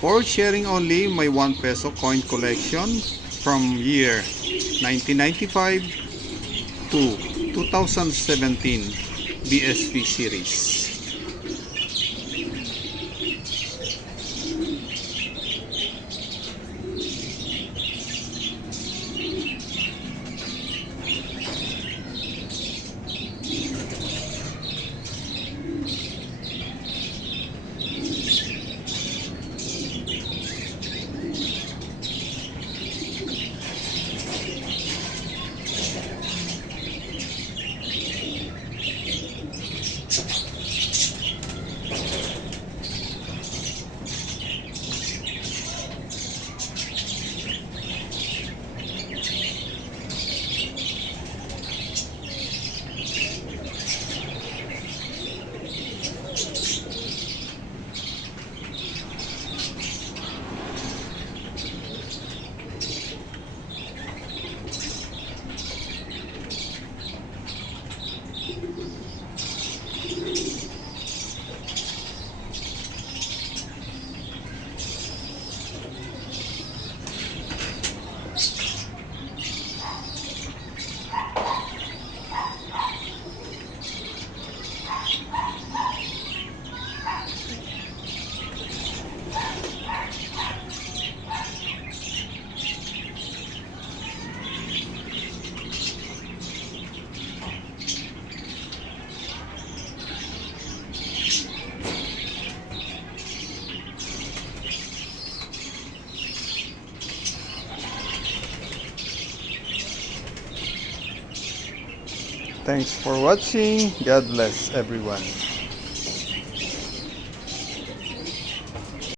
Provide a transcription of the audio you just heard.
For sharing only my 1 peso coin collection from year 1995 to 2017 BSP series. Thanks for watching. God bless everyone.